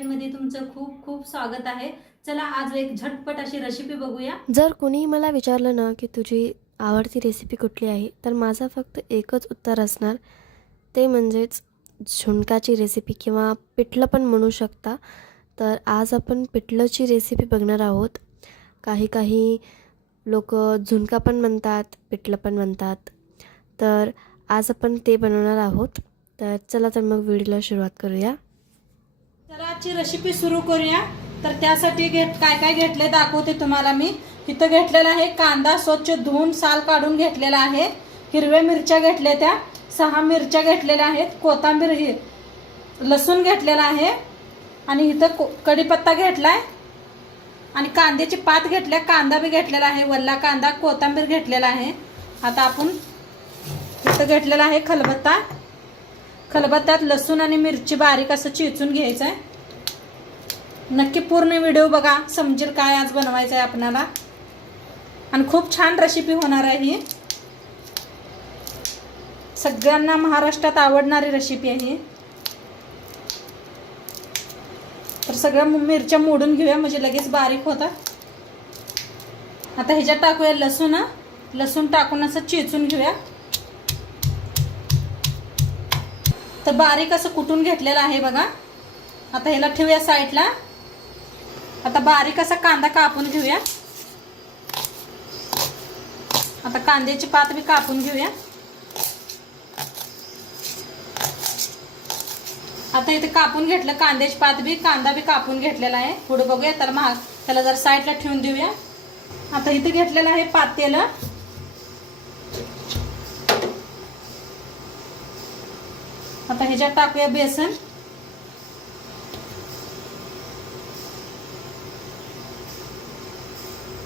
किचनमध्ये तुमचं खूप खूप स्वागत आहे। चला आज एक झटपट अशी रेसिपी बघूया। जर कोणी मला विचारलं ना की तुझी आवडती रेसिपी कुठली आहे, तर माझं फक्त एकच उत्तर असणार, ते म्हणजेच झुणकाची रेसिपी किंवा पिठलं पण म्हणू शकता। तर आज आपण पिठलंची रेसिपी बघणार आहोत। काही काही लोक झुणका पण म्हणतात, पिठलं पण म्हणतात। तर आज आपण ते बनवणार आहोत। तर चला तर मग व्हिडिओला सुरुवात करूया। चला आजची रेसिपी सुरू करूया। तर त्यासाठी काय काय घेतले दाखवते तुम्हाला मी। इथं घेतलेला आहे कांदा, स्वच्छ धुवून साल काढून घेतलेला आहे। हिरव्या मिरच्या घेतल्या, त्या 6 मिरच्या घेतलेल्या आहेत। कोथिंबीर, लसूण घेतलेला आहे आणि इथं कढीपत्ता घेतलाय आणि कांद्याची पात घेतल्या, कांदा बी घेतलेला आहे, वल्ला कांदा, कोथिंबीर घेतलेला आहे। आता आपण इथं घेतलेला आहे खलबत्ता। खलबत्त्यात लसूण आणि मिरची बारीक असं चेचून घ्यायचं आहे। नक्की पूर्ण व्हिडिओ बघा, समजेल काय आज बनवायचं आहे आपल्याला आणि खूप छान रेसिपी होणार आहे ही। सगळ्यांना महाराष्ट्रात आवडणारी रेसिपी आहे। तर सगळ्या मिरच्या मोडून घेऊया, म्हणजे लगेच बारीक होतात। आता ह्याच्यात टाकूया लसूण। लसूण टाकून असं चेचून घेऊया। तर बारीक असं कुटून घेतलेलं आहे बघा। आता ह्याला ठेवूया साईडला। आता बारीक असा कांदा कापून घेऊया। आता कांद्याची पात बी कापून घेऊया। आता इथे कापून घेतलं कांद्याची पात बी, कांदा बी कापून घेतलेला आहे। पुढे बघूया, तर मग त्याला जर साईडला ठेवून देऊया। आता इथे घेतलेलं आहे पातेलं। आता ह्याच्यात टाकूया बेसन।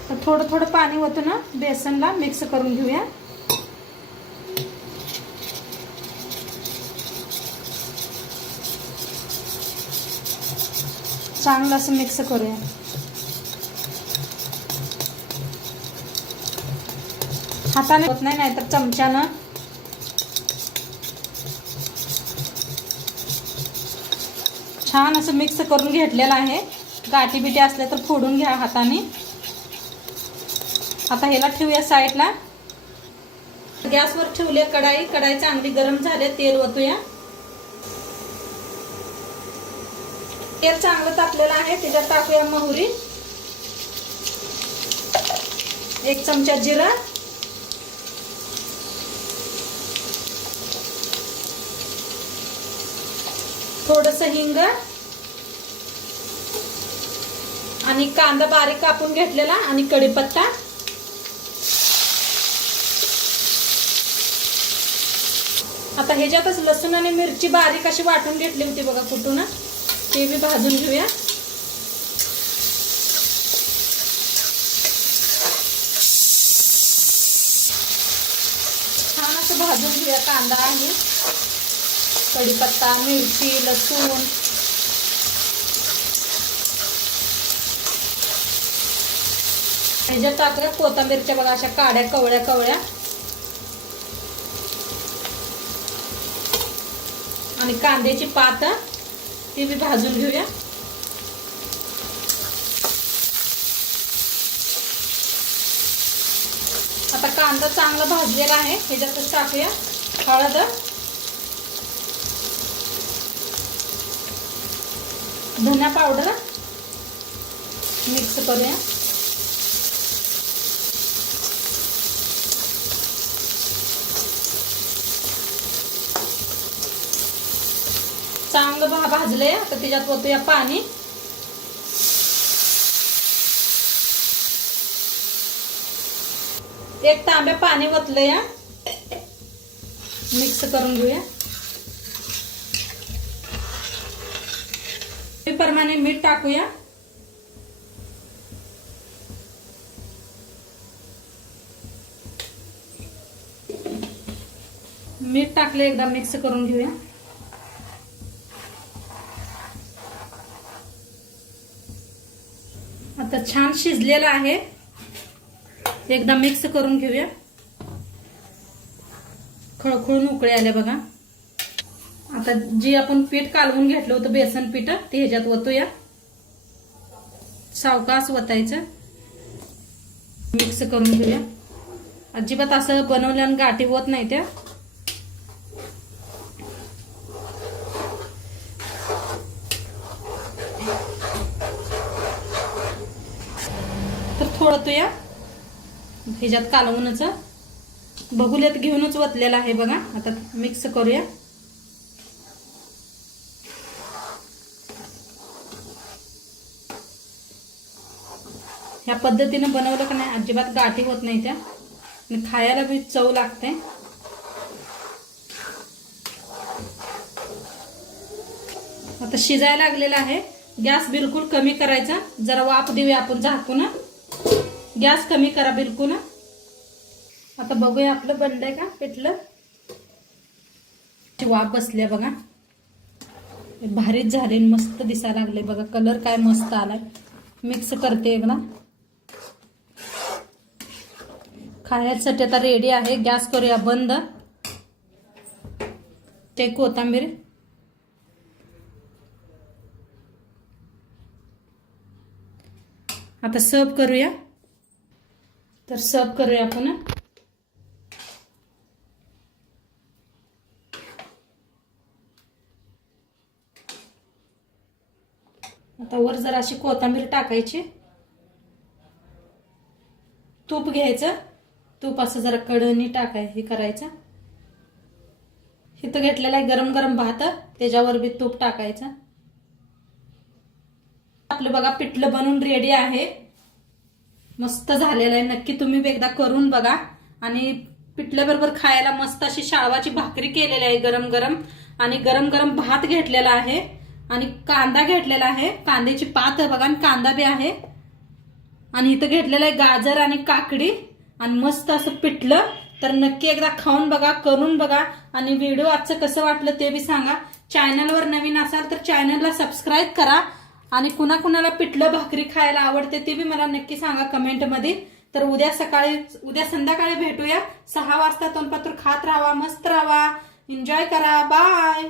तर थोडं थोडं पाणी ओतून बेसनला मिक्स करून घेऊया। चांगलं असं मिक्स करूया। हाताने होत नाही, नाहीतर चमच्यानं। छान असं मिक्स करून घेतलेलं आहे। गाठी बिटी असल्या तर फोडून घ्या हाताने। आता ह्याला ठेवूया साईडला। गॅसवर ठेवले कढाई। कढाई चांगली गरम झाले, तेल ओतूया। तेल चांगलं तापलेलं आहे, त्याच्यात टाकूया मोहरी, 1 चमचा जिरा, थोडंसं हिंग आणि कांदा बारीक कापून घेतलेला आणि कढीपत्ता। आता ह्याच्यातच लसूण आणि मिरची बारीक अशी वाटून घेतली होती बघा कुटून, ते बी भाजून घेऊया। छान असं भाजून घेऊया कांदा आणि कढीपत्ता, मिरची, लसूण। ह्याच्यात टाकूया कोथिंबीरच्या बघा अशा काड्या कवळ्या कवळ्या आणि कांद्याची पात ती बी भाजून घेऊया। आता कांदा चांगला भाजलेला आहे, ह्याच्यातच टाकूया हळद, धना पावडर, मिक्स करूया। चांगलं भाजलंय। आता त्याच्यात ओतूया पाणी। एक तांब्या पाणी ओतलंय, मिक्स करून घेऊया। प्रमाणे मीठ टाकूया। मीठ टाकलं, एकदा मिक्स करून घेऊया। आता छान शिजलेला आहे, एकदा मिक्स करून घेऊया। खळखळून उकळी आल्या बघा। आता जी आपण पीठ कालवून घेतलं होतं बेसन पीठ ते ह्याच्यात ओतूया. सावकाश वतायचं. मिक्स करून घेऊया. अजिबात असं बनवल्यानं गाठी होत नाही त्या. तर थोडं तो या ह्याच्यात कालवूनच बघुल्यात घेऊनच वतलेला आहे बघा. आता मिक्स करूया. ह्या पद्धतीने बनवलं का नाही अजिबात गाठी होत नाही त्या आणि खायला बी चव लागते. आता शिजायला लागलेला आहे. गॅस बिलकुल कमी करायचा. जरा वाफ देऊया आपण झाकून. गॅस कमी करा बिलकुल. आता बघूया आपलं बनलंय का पिठलं. वाफ बसल्या बघा. भारीच झाले. मस्त दिसायला लागले बघा. कलर काय मस्त आलाय. मिक्स करते एकदा. खाण्यासाठी आता रेडी आहे. गॅस करूया बंद. ते कोथिंबीर आता सर्व करूया. तर सर्व करूया आपण. आता वर जरा अशी कोथिंबीर टाकायची. तूप घ्यायचं. तूप असं जरा कडणी टाकाय हे करायचं. इथं घेतलेला आहे गरम गरम भात. त्याच्यावर बी तूप टाकायचं. आपलं बघा पिठलं बनून रेडी आहे. मस्त झालेलं आहे. नक्की तुम्ही एकदा करून बघा. आणि पिठल्याबरोबर खायला मस्त अशी शाळवाची भाकरी केलेली आहे गरम गरम. आणि गरम गरम भात घेतलेला आहे. आणि कांदा घेतलेला आहे. कांद्याची पात बघा आणि कांदा बी आहे. आणि इथं घेतलेलं आहे गाजर आणि काकडी. आणि मस्त असं पिठलं. तर नक्की एकदा खाऊन बघा, करून बघा. आणि व्हिडिओ आजचं कसं वाटलं ते बी सांगा. चॅनलवर नवीन असाल तर चॅनलला सबस्क्राईब करा. आणि कुणाकुणाला पिठलं भाकरी खायला आवडते ते बी मला नक्की सांगा कमेंटमध्ये. तर उद्या संध्याकाळी भेटूया 6 वाजता. तोंडपात्र खात राहा, मस्त राहा, एन्जॉय करा. बाय.